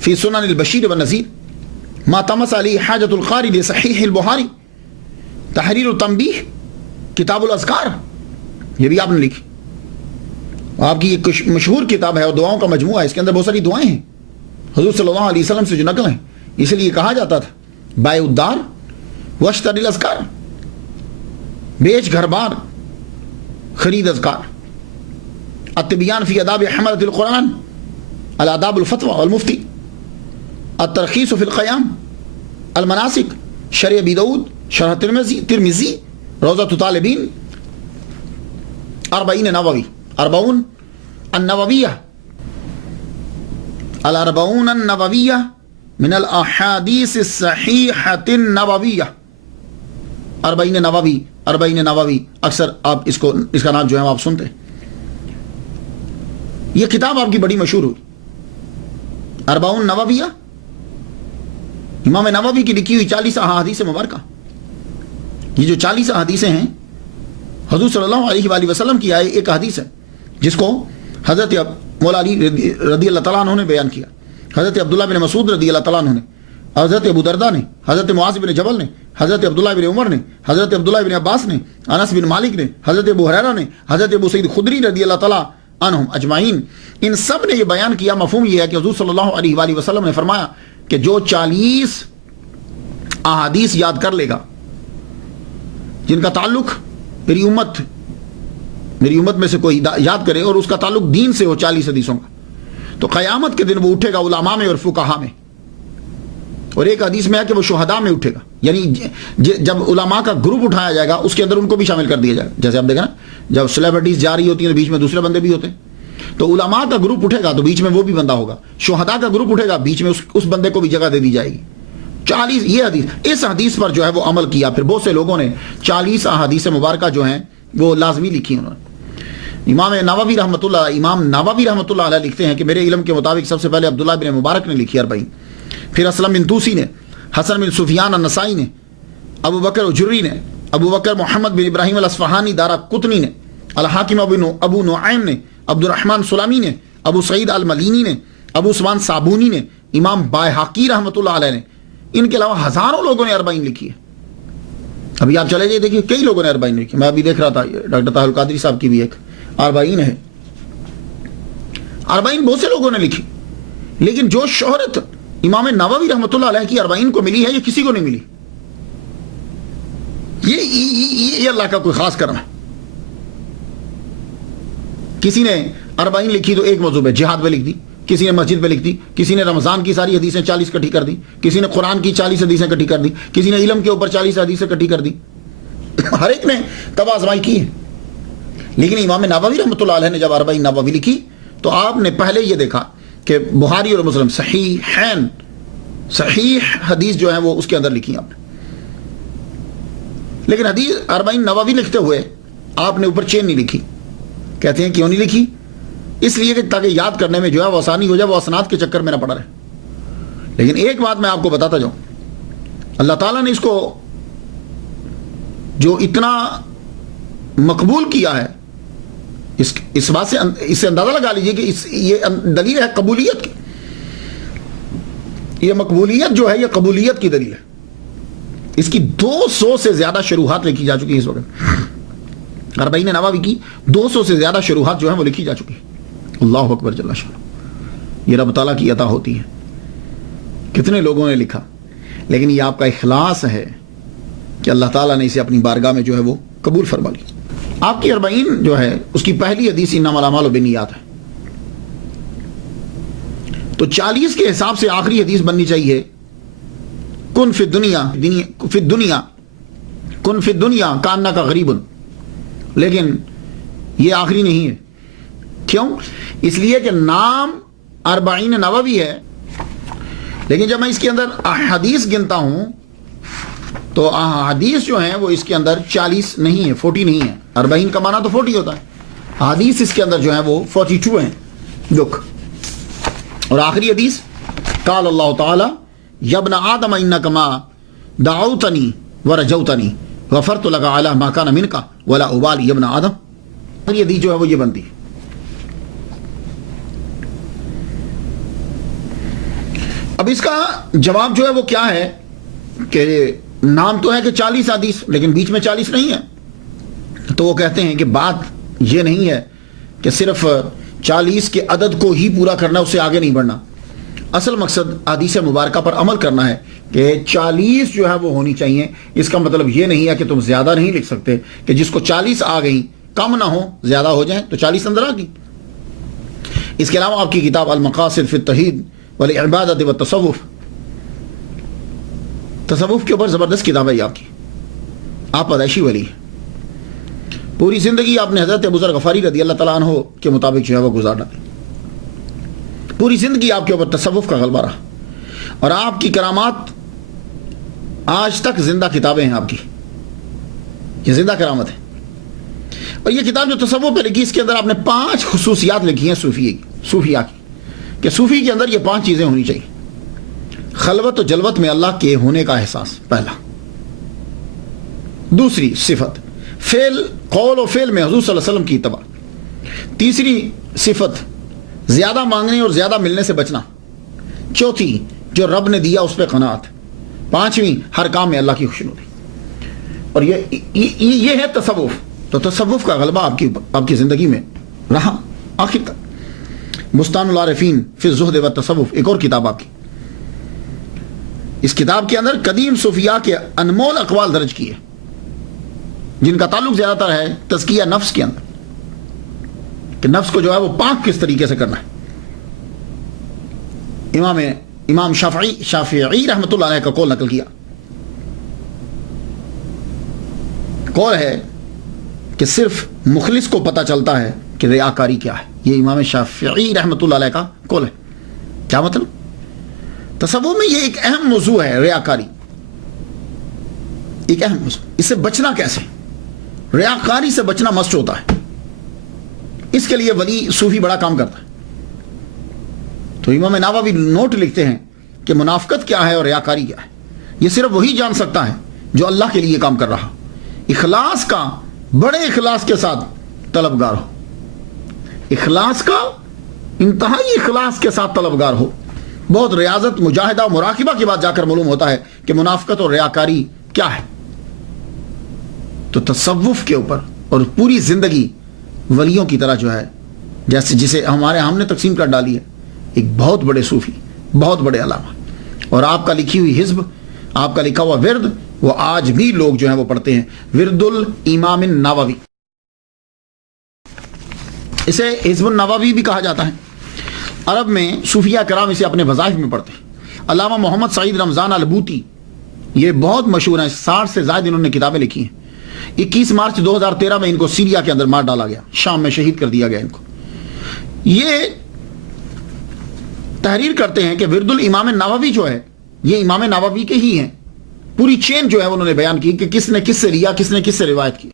فی سنن البشیر والنذیر، ما تمس علی حاجت القاری لصحیح البخاری، تحریر التنبیہ، کتاب الاذکار، یہ بھی آپ نے لکھی. آپ کی ایک مشہور کتاب ہے اور دعاؤں کا مجموعہ ہے، اس کے اندر بہت ساری دعائیں ہیں حضور صلی اللہ علیہ وسلم سے جو نقل ہیں. اس لیے کہا جاتا تھا بائع الدار واشتری الاذکار، بیچ گھر بار خرید اذکار. التبیان فی آداب حملۃ القرآن، الآداب الفتوى والمفتی، الترخیص فی القیام، المناسک، شرح ابی داؤد، شرح ترمذی، روضۃ طالبین، 40 نووی، 40 النوویہ، الاربعون النوویہ من الاحادیث الصحیحۃ النبویہ، اربعین نووی، اربعین نووی اکثر آپ اس کا نام جو ہے آپ سنتے ہیں. یہ کتاب آپ کی بڑی مشہور ہوئی، اربعون نوویہ، امام نووی کی لکھی ہوئی 40 احادیث مبارکہ. یہ جو 40 احادیثیں ہیں حضور صلی اللہ علیہ وآلہ وسلم کی آئے ایک حدیث ہے جس کو حضرت مولا علی رضی اللہ تعالیٰ عنہ نے بیان کیا، حضرت عبداللہ بن مسعود رضی اللہ تعالیٰ عنہ نے، حضرت ابو درداء نے، حضرت معاذ بن جبل نے، حضرت عبداللہ بن عمر نے، حضرت عبداللہ بن عباس نے، انس بن مالک نے، حضرت ابو ہریرہ نے، حضرت ابو سعید خدری رضی اللہ تعالیٰ عنہم اجمعین. ان سب نے یہ بیان کیا. مفہوم یہ ہے کہ حضور صلی اللہ علیہ وآلہ وسلم نے فرمایا کہ جو 40 احادیث یاد کر لے گا جن کا تعلق میری امت میں سے کوئی یاد کرے اور اس کا تعلق دین سے ہو 40 حدیثوں کا، تو قیامت کے دن وہ اٹھے گا علماء میں اور فقہاء میں. اور ایک حدیث میں ہے کہ وہ شہداء میں اٹھے گا، یعنی جب علماء کا گروپ اٹھایا جائے گا اس کے اندر ان کو بھی شامل کر دیا جائے گا. جیسے آپ دیکھیں نا جب سیلیبریٹیز جا رہی ہوتی ہیں تو بیچ میں دوسرے بندے بھی ہوتے ہیں، تو علماء کا گروپ اٹھے گا تو بیچ میں وہ بھی بندہ ہوگا، شہداء کا گروپ اٹھے گا بیچ میں اس بندے کو بھی جگہ دے دی جائے گی. 40 یہ حدیث، اس حدیث پر جو ہے وہ عمل کیا. پھر بہت سے لوگوں نے 40 احادیث مبارکہ جو ہیں وہ لازمی لکھی انہوں نے. امام نووی رحمۃ اللہ علیہ لکھتے ہیں کہ میرے علم کے مطابق سب سے پہلے عبداللہ بن مبارک نے لکھی 40، پھر اسلم بن توسی نے، حسن بن سفیان النسائی نے، ابو بکر اجری نے، ابو بکر محمد بن ابراہیم الاصفہانی دارا قطنی نے، الحاکم ابو نعیم نے، عبد الرحمن سلامی نے، ابو سعید الملینی نے، ابو عثمان صابونی نے، امام بائحقی رحمۃ اللہ علیہ نے. ان کے علاوہ ہزاروں لوگوں نے 40 لکھی ہے. ابھی آپ چلے جائے دیکھیے کئی لوگوں نے 40 لکھی. میں ابھی دیکھ رہا تھا ڈاکٹر طاہر القادری صاحب کی بھی ایک 40 ہے. 40 بہت سے لوگوں نے لکھی، لیکن جو شہرت امام نووی رحمۃ اللہ علیہ کی 40 کو ملی ہے یہ کسی کو نہیں ملی. یہ اللہ کا کوئی خاص کرم ہے. کسی نے 40 لکھی تو ایک موضوع پہ جہاد پہ لکھ دی، کسی نے مسجد پہ لکھ دی، کسی نے رمضان کی ساری حدیثیں 40 اکٹھی کر دی، کسی نے قرآن کی 40 حدیثیں اکٹھی کر دی، کسی نے علم کے اوپر 40 حدیثیں اکٹھی کر دی. ہر ایک نے تب آزمائی کی ہے. لیکن امام نووی رحمۃ اللہ علیہ نے جب 40 نووی لکھی تو آپ نے پہلے یہ دیکھا کہ بخاری اور مسلم صحیح حدیث جو ہے وہ اس کے اندر لکھی آپ نے. لیکن حدیث 40 نووی لکھتے ہوئے آپ نے اوپر چین نہیں لکھی. کہتے ہیں کیوں نہیں لکھی؟ اس لیے کہ تاکہ یاد کرنے میں جو ہے وہ آسانی ہو جائے، وہ اسناد کے چکر میں نہ پڑا رہے. لیکن ایک بات میں آپ کو بتاتا جاؤں، اللہ تعالیٰ نے اس کو جو اتنا مقبول کیا ہے، اس بات سے اس سے اندازہ لگا لیجئے کہ یہ دلیل ہے قبولیت کی. یہ مقبولیت جو ہے یہ قبولیت کی دلیل ہے. اس کی 200 سے زیادہ شروحات لکھی جا چکی ہیں اس وقت. 40 نووی کی 200 سے زیادہ شروحات جو ہیں وہ لکھی جا چکی ہیں. اللہ اکبر جل شانہ. یہ رب تعالیٰ کی عطا ہوتی ہے. کتنے لوگوں نے لکھا، لیکن یہ آپ کا اخلاص ہے کہ اللہ تعالیٰ نے اسے اپنی بارگاہ میں جو ہے وہ قبول فرما لی. آپ کی 40 جو ہے اس کی پہلی حدیث انما الاعمال بالنیات ہے. تو 40 کے حساب سے آخری حدیث بننی چاہیے کن فی الدنیا کانک غریب. لیکن یہ آخری نہیں ہے. کیوں؟ اس لیے کہ نام 40 نووی ہے، لیکن جب میں اس کے اندر حدیث گنتا ہوں تو حدیث جو ہیں وہ اس کے اندر 40 نہیں ہے، 40 نہیں ہے. 40 کا معنی تو 40 ہوتا ہے. حدیث اس کے اندر جو ہے وہ 42 ہیں. لک، اور آخری حدیث قال اللہ تعالی یا ابن آدم انک ما دعوتنی ورجوتنی غفرت لک علی ما کان منک ولا ابالی یا ابن آدم. آخری حدیث جو ہے وہ یہ بنتی ہے. اب اس کا جواب جو ہے وہ کیا ہے کہ نام تو ہے کہ 40 حدیث، لیکن بیچ میں 40 نہیں ہے. تو وہ کہتے ہیں کہ بات یہ نہیں ہے کہ صرف 40 کے عدد کو ہی پورا کرنا، اس سے آگے نہیں بڑھنا. اصل مقصد حدیث مبارکہ پر عمل کرنا ہے کہ 40 جو ہے وہ ہونی چاہیے. اس کا مطلب یہ نہیں ہے کہ تم زیادہ نہیں لکھ سکتے، کہ جس کو 40 آ گئی کم نہ ہو زیادہ ہو جائیں تو 40 اندر آ گئی. اس کے علاوہ آپ کی کتاب المقاصد فی التوحید والعبادۃ والتصوف، تصوف کے اوپر زبردست کتاب ہے آپ کی. آپ پیدائشی ولی ہیں. پوری زندگی آپ نے حضرت ابو ذر غفاری رضی اللہ تعالیٰ عنہ کے مطابق جو ہے وہ گزار ڈالی. پوری زندگی آپ کے اوپر تصوف کا غلبہ رہا. اور آپ کی کرامات آج تک زندہ کتابیں ہیں آپ کی، یہ زندہ کرامت ہے. اور یہ کتاب جو تصوف پہ لکھی، اس کے اندر آپ نے 5 خصوصیات لکھی ہیں صوفیہ کی، کہ صوفی کے اندر یہ 5 چیزیں ہونی چاہیے. خلوت و جلوت میں اللہ کے ہونے کا احساس، پہلا. دوسری صفت قول و فعل میں حضور صلی اللہ علیہ وسلم کی اتباع. تیسری صفت زیادہ مانگنے اور زیادہ ملنے سے بچنا. چوتھی جو رب نے دیا اس پہ قناعت. پانچویں ہر کام میں اللہ کی خوشنودی. اور یہ ہے تصوف. تو تصوف کا غلبہ آپ کی زندگی میں رہا آخر تک. بستان العارفین فی الزہد و تصوف ایک اور کتاب آپ کی. اس کتاب کے اندر قدیم صوفیاء کے انمول اقوال درج کیے، جن کا تعلق زیادہ تر ہے تزکیہ نفس کے اندر، کہ نفس کو جو ہے وہ پاک کس طریقے سے کرنا ہے. امام شافعی رحمۃ اللہ علیہ کا قول نقل کیا. قول ہے کہ صرف مخلص کو پتہ چلتا ہے کہ ریاکاری کیا ہے. یہ امام شافعی رحمۃ اللہ علیہ کا قول ہے. کیا مطلب؟ تصوف میں یہ ایک اہم موضوع ہے، ریاکاری ایک اہم موضوع. اس سے بچنا کیسے؟ ریاکاری سے بچنا مسٹ ہوتا ہے. اس کے لیے ولی صوفی بڑا کام کرتا ہے. تو امام نووی نوٹ لکھتے ہیں کہ منافقت کیا ہے اور ریاکاری کیا ہے. یہ صرف وہی جان سکتا ہے جو اللہ کے لیے کام کر رہا، اخلاص کا، بڑے اخلاص کے ساتھ طلبگار ہو. اخلاص کا، انتہائی اخلاص کے ساتھ طلبگار ہو. بہت ریاضت، مجاہدہ و مراقبہ کے بعد جا کر معلوم ہوتا ہے کہ منافقت اور ریاکاری کیا ہے. تو تصوف کے اوپر اور پوری زندگی ولیوں کی طرح جو ہے، جیسے جسے ہم نے تقسیم کر ڈالی ہے، ایک بہت بڑے صوفی، بہت بڑے علامہ. اور آپ کا لکھی ہوئی حزب، آپ کا لکھا ہوا ورد، وہ آج بھی لوگ جو ہیں وہ پڑھتے ہیں. ورد الامام النووی، اسے حزب النووی بھی کہا جاتا ہے. عرب میں صوفیہ کرام اسے اپنے وظائف میں پڑھتے ہیں. علامہ محمد سعید رمضان البوتی یہ بہت مشہور ہیں، 60 سے زائد انہوں نے کتابیں لکھی ہیں. 21 مارچ 2013 میں ان کو سیریا کے اندر مار ڈالا گیا، شام میں شہید کر دیا گیا ان کو. یہ تحریر کرتے ہیں کہ ورد الامام نووی جو ہے یہ امام نووی کے ہی ہیں. پوری چین جو ہے انہوں نے بیان کی کہ کس نے کس سے لیا، کس نے کس سے روایت کی.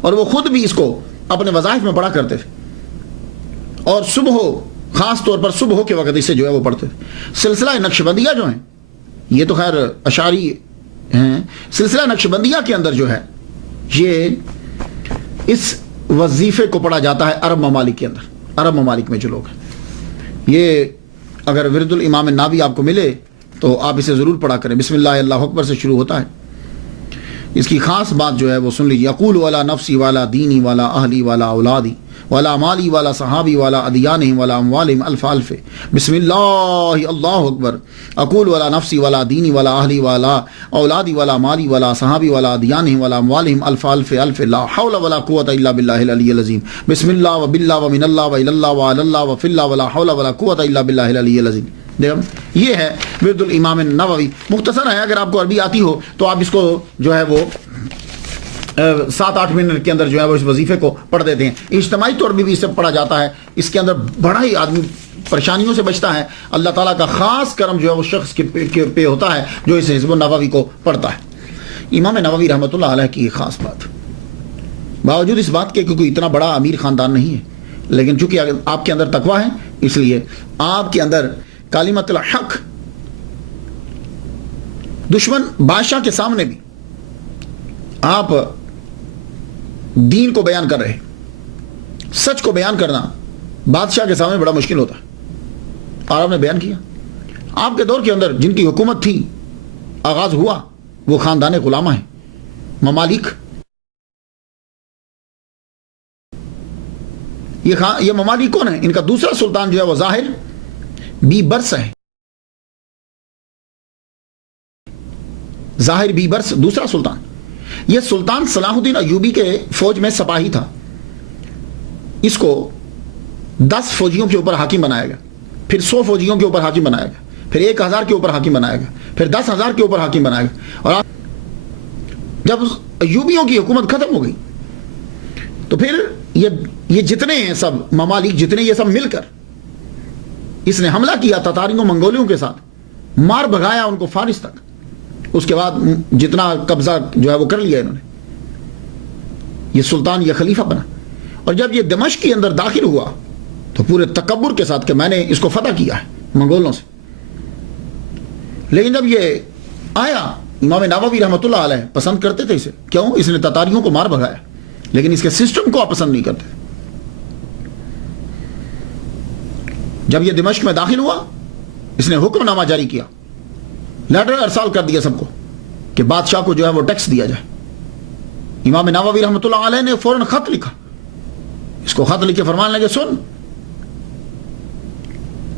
اور وہ خود بھی اس کو اپنے وظائف میں پڑھا کرتے تھے. اور صبح، خاص طور پر صبح کے وقت اسے جو ہے وہ پڑھتے تھے. سلسلہ نقشبندیہ جو ہیں، یہ تو خیر اشعری ہیں. سلسلہ نقشبندیہ کے اندر جو ہے یہ اس وظیفے کو پڑھا جاتا ہے عرب ممالک کے اندر. عرب ممالک میں جو لوگ ہیں، یہ اگر ورد الامام النووی آپ کو ملے تو آپ اسے ضرور پڑھا کریں. بسم اللہ اللہ اکبر سے شروع ہوتا ہے. اس کی خاص بات جو ہے وہ سن لیجیے. اقول والا نفسی والا دینی والا اہلی والا اولادی والا مالی والا صحابی والا ادیانہم والا اموالہم الف الف. بسم اللہ اللہ اکبر. اقول والا نفسی والا دینی والا اہلی والا اولادی والا مالی والا صحابی والا ادیانہم والا اموالہم الف الف الف. لا حول ولا قوة الا باللہ العلی العظیم. بسم اللہ و باللہ و من اللہ و الی اللہ و علی اللہ و فی اللہ ولا حول ولا قوة الا باللہ العلی العظیم. یہ ہے ورد الامام النووی. مختصر ہے، اگر آپ کو عربی آتی ہو تو آپ اس کو جو ہے وہ 7-8 منٹ کے اندر جو ہے وہ اس وظیفے کو پڑھ دیتے ہیں. اجتماعی طور بھی اسے پڑھا جاتا ہے. اس کے اندر بڑا ہی آدمی پریشانیوں سے بچتا ہے. اللہ تعالیٰ کا خاص کرم جو ہے وہ شخص کے پہ ہوتا ہے جو اس حزب النووی کو پڑھتا ہے. امام نووی رحمۃ اللہ علیہ کی ایک خاص بات، باوجود اس بات کے کہ کوئی اتنا بڑا امیر خاندان نہیں ہے، لیکن چونکہ آپ کے اندر تقویٰ ہے اس لیے آپ کے اندر کلمۃ الحق، دشمن بادشاہ کے سامنے بھی آپ دین کو بیان کر رہے. سچ کو بیان کرنا بادشاہ کے سامنے بڑا مشکل ہوتا ہے. اور آپ نے بیان کیا. آپ کے دور کے اندر جن کی حکومت تھی، آغاز ہوا، وہ خاندان غلامہ ہیں، ممالک. یہ ممالک کون ہیں؟ ان کا دوسرا سلطان جو ہے وہ ظاہر بی برس ہے. ظاہر بی برس دوسرا سلطان. یہ سلطان صلاح الدین ایوبی کے فوج میں سپاہی تھا. اس کو 10 فوجیوں کے اوپر حاکم بنایا گیا، پھر 100 فوجیوں کے اوپر حاکم بنایا گیا، پھر 1000 کے اوپر حاکم بنایا گیا، پھر 10,000 کے اوپر حاکم بنایا گیا. اور جب ایوبیوں کی حکومت ختم ہو گئی تو پھر یہ جتنے ہیں سب ممالک، جتنے یہ سب مل کر اس نے حملہ کیا تتاریوں منگولیوں کے ساتھ، مار بھگایا ان کو فارس تک. اس کے بعد جتنا قبضہ جو ہے وہ کر لیا انہوں نے. یہ سلطان، یہ خلیفہ بنا. اور جب یہ دمشق کے اندر داخل ہوا تو پورے تکبر کے ساتھ کہ میں نے اس کو فتح کیا ہے منگولوں سے. لیکن جب یہ آیا، امام نووی رحمۃ اللہ علیہ پسند کرتے تھے اسے. کیوں؟ اس نے تتاریوں کو مار بھگایا، لیکن اس کے سسٹم کو آپ پسند نہیں کرتے. جب یہ دمشق میں داخل ہوا، اس نے حکم نامہ جاری کیا، لیٹر ارسال کر دیا سب کو کہ بادشاہ کو جو ہے وہ ٹیکس دیا جائے. امام نووی رحمۃ اللہ علیہ نے فوراً خط لکھا. اس کو خط لکھ کے فرمانے لگے، سن،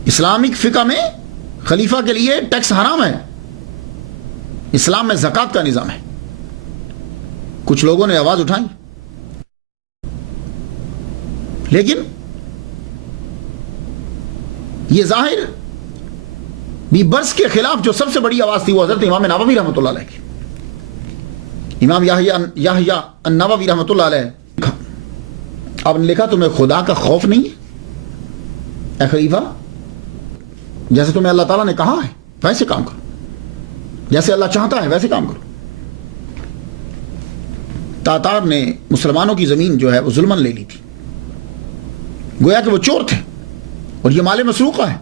اسلامک فقہ میں خلیفہ کے لیے ٹیکس حرام ہے. اسلام میں زکوٰۃ کا نظام ہے. کچھ لوگوں نے آواز اٹھائی، لیکن یہ ظاہر بھی برس کے خلاف جو سب سے بڑی آواز تھی وہ حضرت امام نووی رحمۃ اللہ علیہ کی. امام یحییٰ النووی رحمۃ اللہ علیہ آپ نے لکھا، تمہیں خدا کا خوف نہیں ہے اے خلیفہ؟ جیسے تمہیں اللہ تعالیٰ نے کہا ہے ویسے کام کرو، جیسے اللہ چاہتا ہے ویسے کام کرو. تاتار نے مسلمانوں کی زمین جو ہے وہ ظلماً لے لی تھی، گویا کہ وہ چور تھے اور یہ مال مسروقہ ہے.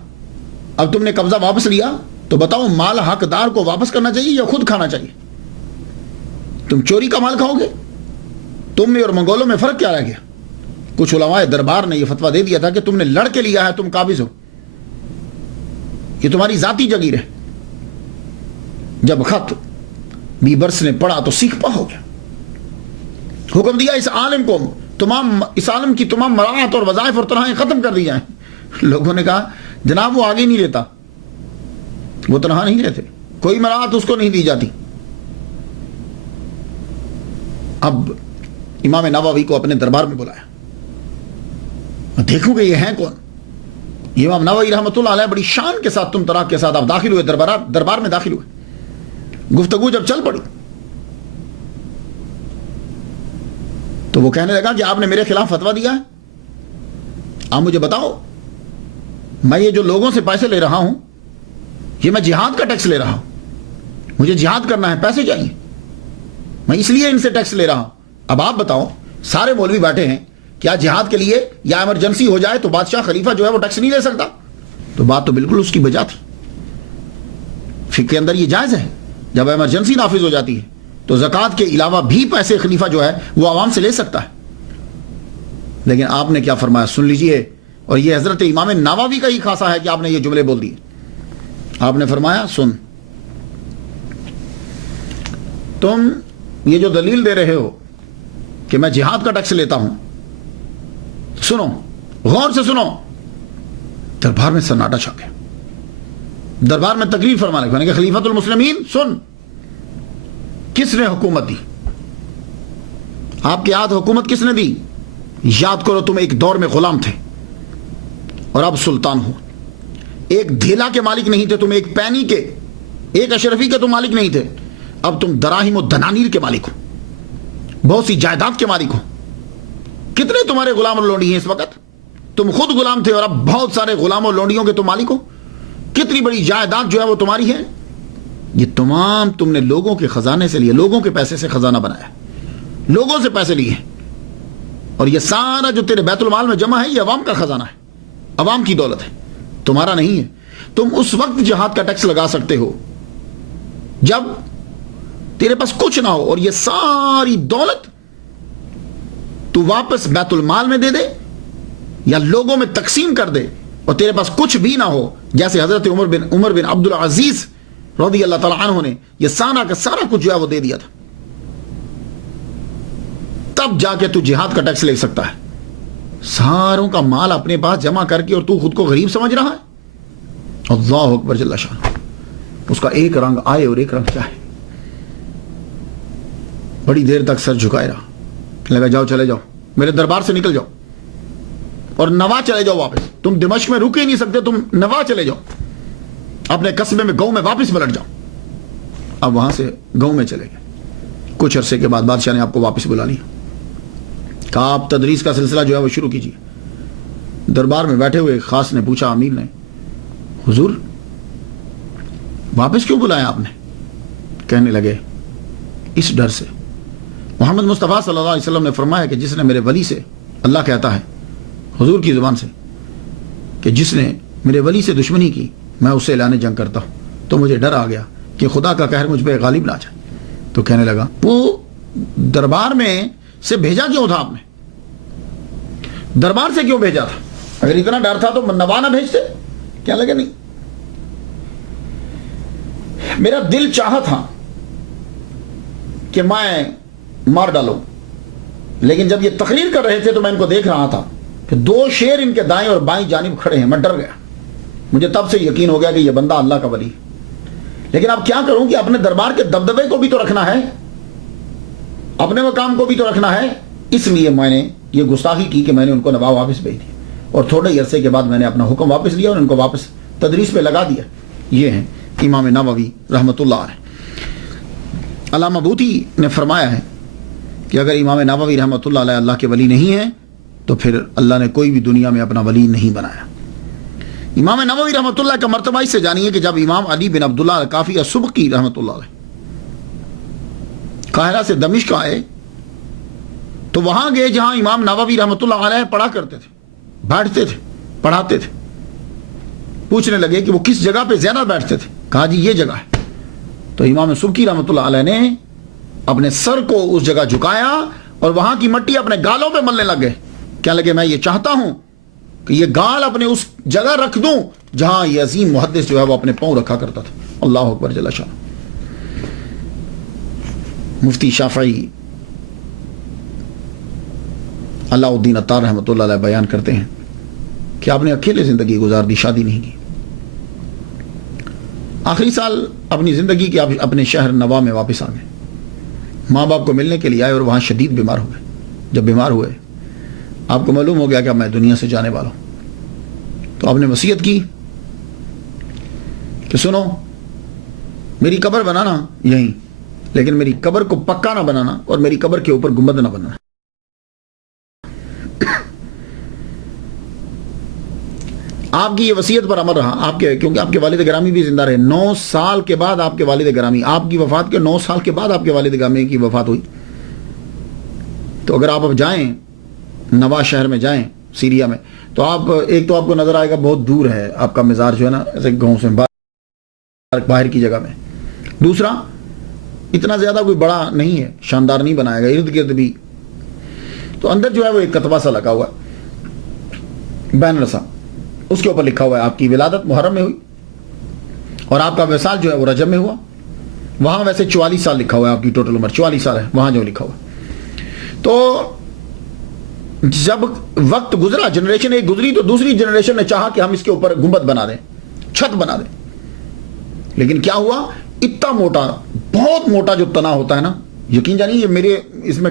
اب تم نے قبضہ واپس لیا تو بتاؤ مال حقدار کو واپس کرنا چاہیے یا خود کھانا چاہیے؟ تم چوری کا مال کھاؤ گے؟ تم میں اور منگولوں میں فرق کیا رہ گیا؟ کچھ علماء دربار نے یہ فتویٰ دے دیا تھا کہ تم نے لڑ کے لیا ہے، تم قابض ہو، یہ تمہاری ذاتی جگیر ہے. جب خط بیبرس نے پڑھا تو سیکھ پا ہو گیا. حکم دیا اس عالم کو اس عالم کی تمام مراعات اور وظائف اور تنہائیں ختم کر دی جائیں. لوگوں نے کہا جناب وہ آگے نہیں لیتا، وہ تنہا نہیں رہتے، کوئی مراعات اس کو نہیں دی جاتی. اب امام نووی کو اپنے دربار میں بلایا. دیکھو کہ یہ ہیں کون؟ امام نووی رحمۃ اللہ علیہ بڑی شان کے ساتھ تم تراک کے ساتھ آپ داخل ہوئے، دربار میں داخل ہوئے. گفتگو جب چل پڑی تو وہ کہنے لگا کہ آپ نے میرے خلاف فتویٰ دیا ہے، آپ مجھے بتاؤ، میں یہ جو لوگوں سے پیسے لے رہا ہوں یہ میں جہاد کا ٹیکس لے رہا ہوں، مجھے جہاد کرنا ہے، پیسے چاہیے، میں اس لیے ان سے ٹیکس لے رہا ہوں. اب آپ بتاؤ، سارے مولوی بیٹھے ہیں، کیا جہاد کے لیے یا ایمرجنسی ہو جائے تو بادشاہ خلیفہ جو ہے وہ ٹیکس نہیں لے سکتا؟ تو بات تو بالکل اس کی بجا تھی. فقہ کے اندر یہ جائز ہے، جب ایمرجنسی نافذ ہو جاتی ہے تو زکوٰۃ کے علاوہ بھی پیسے خلیفہ جو ہے وہ عوام سے لے سکتا ہے. لیکن آپ نے کیا فرمایا سن لیجئے، اور یہ حضرت امام نووی کا ہی خاصہ ہے کہ آپ نے یہ جملے بول دیے. آپ نے فرمایا، سن، تم یہ جو دلیل دے رہے ہو کہ میں جہاد کا ٹیکس لیتا ہوں، سنو، غور سے سنو. دربار میں سناٹا چھا گیا. دربار میں تقریر فرمانے لگے کہ خلیفۃ المسلمین سن، کس نے حکومت دی؟ آپ کے ہاتھ حکومت کس نے دی؟ یاد کرو تم ایک دور میں غلام تھے اور اب سلطان ہو. ایک دھیلا کے مالک نہیں تھے تم، ایک پینی کے، ایک اشرفی کے تم مالک نہیں تھے. اب تم دراہم و دنانیر کے مالک ہو، بہت سی جائیداد کے مالک ہو. کتنے تمہارے غلام اور لونڈی ہیں اس وقت؟ تم خود غلام تھے اور اب بہت سارے غلام اور لونڈیوں کے تم مالک ہو. کتنی بڑی جائیداد جو ہے وہ تمہاری ہے. یہ تمام تم نے لوگوں کے خزانے سے لیے، لوگوں کے پیسے سے خزانہ بنایا، لوگوں سے پیسے لیے، اور یہ سارا جو تیرے بیت المال میں جمع ہے یہ عوام کا خزانہ ہے، عوام کی دولت ہے، تمہارا نہیں ہے. تم اس وقت جہاد کا ٹیکس لگا سکتے ہو جب تیرے پاس کچھ نہ ہو، اور یہ ساری دولت تو واپس بیت المال میں دے دے یا لوگوں میں تقسیم کر دے اور تیرے پاس کچھ بھی نہ ہو، جیسے حضرت عمر بن عبد العزیز رضی اللہ تعالیٰ عنہ نے یہ سارا کا سارا کچھ جو ہے وہ دے دیا تھا. تب جا کے تو جہاد کا ٹیکس لے سکتا ہے. ساروں کا مال اپنے پاس جمع کر کے اور تو خود کو غریب سمجھ رہا ہے. اللہ اکبر جل شان. اس کا ایک رنگ آئے اور ایک رنگ کیا ہے. بڑی دیر تک سر جھکائے رہا. لگا جاؤ، چلے جاؤ، میرے دربار سے نکل جاؤ اور نوا چلے جاؤ واپس. تم دمشق میں رک ہی نہیں سکتے، تم نوا چلے جاؤ، اپنے قصبے میں، گاؤں میں واپس پلٹ جاؤ. اب وہاں سے گاؤں میں چلے گئے. کچھ عرصے کے بعد بادشاہ نے آپ کو واپس بلا لیا. کہا آپ تدریس کا سلسلہ جو ہے وہ شروع کیجیے. دربار میں بیٹھے ہوئے خاص نے پوچھا، امیر نے، حضور واپس کیوں بلایا آپ نے؟ کہنے لگے اس ڈر سے محمد مصطفیٰ صلی اللہ علیہ وسلم نے فرمایا کہ جس نے میرے ولی سے، اللہ کہتا ہے حضور کی زبان سے کہ جس نے میرے ولی سے دشمنی کی میں اس سے اعلان جنگ کرتا ہوں، تو مجھے ڈر آ گیا کہ خدا کا قہر مجھ پہ غالب نہ آ جائے۔ تو کہنے لگا وہ دربار میں سے بھیجا کیوں تھا آپ نے؟ دربار سے کیوں بھیجا تھا؟ اگر اتنا ڈر تھا تو نوا نہ بھیجتے؟ کیا لگے نہیں، میرا دل چاہا تھا کہ میں مار ڈالوں، لیکن جب یہ تقریر کر رہے تھے تو میں ان کو دیکھ رہا تھا کہ 2 شیر ان کے دائیں اور بائیں جانب کھڑے ہیں، میں ڈر گیا۔ مجھے تب سے یقین ہو گیا کہ یہ بندہ اللہ کا ولی، لیکن اب کیا کروں کہ اپنے دربار کے دبدبے کو بھی تو رکھنا ہے، اپنے مقام کو بھی تو رکھنا ہے، اس لیے میں نے یہ گستاخی کی کہ میں نے ان کو نوا واپس بھیج دیا، اور تھوڑے ہی عرصے کے بعد میں نے اپنا حکم واپس لیا اور ان کو واپس تدریس پہ لگا دیا۔ یہ ہیں امام نووی رحمۃ اللہ علیہ۔ علامہ بوطی نے فرمایا ہے کہ اگر امام نووی رحمۃ اللہ علیہ اللہ کے ولی نہیں ہیں تو پھر اللہ نے کوئی بھی دنیا میں اپنا ولی نہیں بنایا۔ امام نووی رحمۃ اللہ کا مرتبہ اس سے جانیے کہ جب امام علی بن عبداللہ الکافی السبکی رحمۃ اللہ علیہ قاہرہ سے دمشق آئے تو وہاں گئے جہاں امام نووی رحمۃ اللہ علیہ پڑھا کرتے تھے، بیٹھتے تھے، پڑھاتے تھے۔ پوچھنے لگے کہ وہ کس جگہ پہ زیادہ بیٹھتے تھے؟ کہا جی یہ جگہ ہے۔ تو امام سبکی رحمۃ اللہ علیہ نے اپنے سر کو اس جگہ جھکایا اور وہاں کی مٹی اپنے گالوں پہ ملنے لگ گئے۔ کیا لگے میں یہ چاہتا ہوں کہ یہ گال اپنے اس جگہ رکھ دوں جہاں یہ عظیم محدث جو ہے وہ اپنے پاؤں رکھا کرتا تھا۔ اللہ اکبر جل شان۔ مفتی شافعی اللہ الدین عطار رحمۃ اللہ علیہ بیان کرتے ہیں کہ آپ نے اکیلے زندگی گزار دی، شادی نہیں کی۔ آخری سال اپنی زندگی کے اپنے شہر نوا میں واپس آ گئے، ماں باپ کو ملنے کے لیے آئے اور وہاں شدید بیمار ہو گئے۔ جب بیمار ہوئے آپ کو معلوم ہو گیا کہ میں دنیا سے جانے والا ہوں، تو آپ نے وصیت کی کہ سنو میری قبر بنانا یہیں، لیکن میری قبر کو پکا نہ بنانا اور میری قبر کے اوپر گنبد نہ بنانا۔ آپ کی یہ وصیت پر عمل رہا کیونکہ آپ کے والد گرامی بھی زندہ رہے۔ 9 سال کے بعد آپ کے والد گرامی، آپ کی وفات کے 9 سال کے بعد آپ کے والد گرامی کی وفات ہوئی۔ تو اگر آپ اب جائیں نوا شہر میں جائیں سیریا میں، تو آپ ایک تو آپ کو نظر آئے گا بہت دور ہے آپ کا مزار جو ہے نا، ایسے گاؤں سے باہر کی جگہ میں۔ دوسرا اتنا زیادہ کوئی بڑا نہیں ہے، شاندار نہیں بنایا گیا، ارد گرد بھی تو اندر جو ہے وہ ایک کتبہ سا لگا ہوا ہے، بینر سا، اس کے اوپر لکھا ہوا ہے آپ کی ولادت محرم میں ہوئی اور آپ کا وصال جو ہے وہ رجب میں ہوا۔ وہاں ویسے 44 سال لکھا ہوا ہے، آپ کی ٹوٹل عمر 44 سال ہے وہاں جو لکھا ہوا۔ تو جب وقت گزرا، جنریشن ایک گزری، تو دوسری جنریشن نے چاہا کہ ہم اس کے اوپر گنبد بنا دیں، چھت بنا دیں، لیکن کیا ہوا، اتنا موٹا، بہت موٹا جو تنا ہوتا ہے نا، یقین جانیے یہ میرے اس میں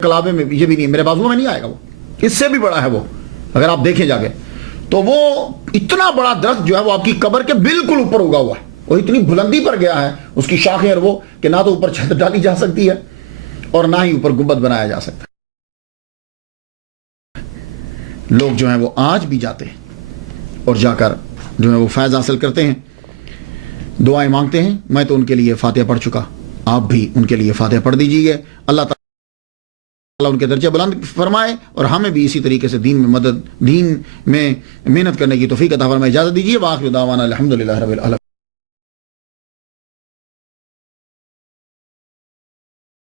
کلابے میں یہ بھی نہیں، میرے بازو میں نہیں آئے گا، وہ اس سے بھی بڑا ہے وہ، اگر آپ دیکھیں جا کے تو وہ اتنا بڑا درخت جو ہے وہ آپ کی قبر کے بالکل اوپر اگا ہوا ہے، وہ اتنی بلندی پر گیا ہے اس کی شاخیں اور وہ کہ نہ تو اوپر چھت ڈالی جا سکتی ہے اور نہ ہی اوپر گنبد بنایا جا سکتا ہے۔ لوگ جو ہیں وہ آج بھی جاتے ہیں اور جا کر جو ہے وہ فیض حاصل کرتے ہیں، دعائیں مانگتے ہیں۔ میں تو ان کے لیے فاتحہ پڑھ چکا، آپ بھی ان کے لیے فاتحہ پڑھ دیجیے۔ اللہ تعالیٰ ان کے درجے بلند فرمائے اور ہمیں بھی اسی طریقے سے دین میں محنت کرنے کی توفیق عطا فرمائے۔ اجازت دیجیے، وآخر دعوانا الحمدللہ رب العالمین۔